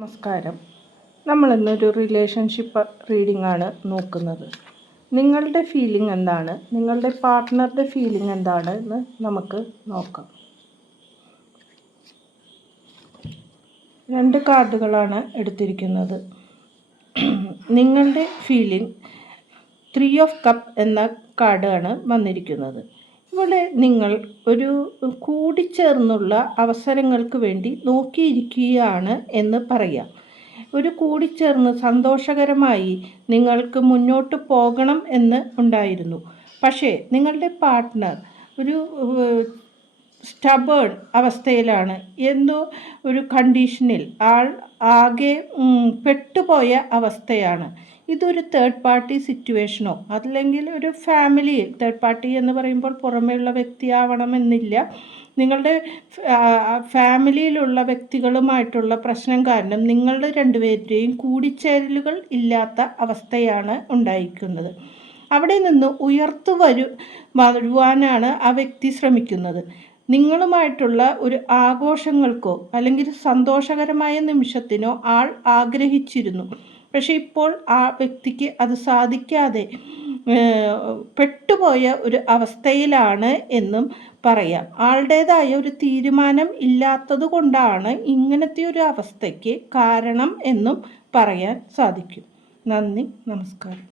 നമസ്കാരം. നമ്മളിന്നൊരു relationship reading ആണ് നോക്കുന്നത്. നിങ്ങളുടെ ഫീലിംഗ് എന്താണ്, നിങ്ങളുടെ പാർട്ട്ണറുടെ ഫീലിംഗ് എന്താണ് എന്ന് നമുക്ക് നോക്കാം. 2 കാർഡുകളാണ് എടുത്തിരിക്കുന്നത്. നിങ്ങളുടെ ഫീലിംഗ് 3 ഓഫ് കപ്പ് എന്ന കാർഡാണ് വന്നിരിക്കുന്നത്. ഇവിടെ നിങ്ങൾ ഒരു കൂടിച്ചേർന്നുള്ള അവസരങ്ങൾക്ക് വേണ്ടി നോക്കിയിരിക്കുകയാണ് എന്ന് പറയാം. ഒരു കൂടിച്ചേർന്ന് സന്തോഷകരമായി നിങ്ങൾക്ക് മുന്നോട്ട് പോകണം എന്ന് ഉണ്ടായിരുന്നു. പക്ഷേ നിങ്ങളുടെ പാർട്ട്ണർ ഒരു സ്റ്റബേൺ അവസ്ഥയിലാണ്. എന്തോ ഒരു കണ്ടീഷനിൽ ആകെ പെട്ടുപോയ അവസ്ഥയാണ്. ഇതൊരു തേർഡ് പാർട്ടി സിറ്റുവേഷനോ അല്ലെങ്കിൽ ഒരു ഫാമിലിയിൽ, തേർഡ് പാർട്ടി എന്ന് പറയുമ്പോൾ പുറമേയുള്ള വ്യക്തിയാവണമെന്നില്ല, നിങ്ങളുടെ ഫാമിലിയിലുള്ള വ്യക്തികളുമായിട്ടുള്ള പ്രശ്നം കാരണം നിങ്ങളുടെ രണ്ടുപേരുടെയും കൂടിച്ചേരലുകൾ ഇല്ലാത്ത അവസ്ഥയാണ് ഉണ്ടായിരിക്കുന്നത്. അവിടെ നിന്ന് വരുവാനാണ് ആ വ്യക്തി ശ്രമിക്കുന്നത്. നിങ്ങളുമായിട്ടുള്ള ഒരു ആഘോഷങ്ങൾക്കോ അല്ലെങ്കിൽ സന്തോഷകരമായ നിമിഷത്തിനോ ആൾ ആഗ്രഹിച്ചിരുന്നു. പക്ഷെ ഇപ്പോൾ ആ വ്യക്തിക്ക് അത് സാധിക്കാതെ പെട്ടുപോയ ഒരു അവസ്ഥയിലാണ് എന്നും പറയാം. ആളുടേതായ ഒരു തീരുമാനം ഇല്ലാത്തത് കൊണ്ടാണ് ഇങ്ങനത്തെ ഒരു അവസ്ഥയ്ക്ക് കാരണം എന്നും പറയാൻ സാധിക്കും. നന്ദി, നമസ്കാരം.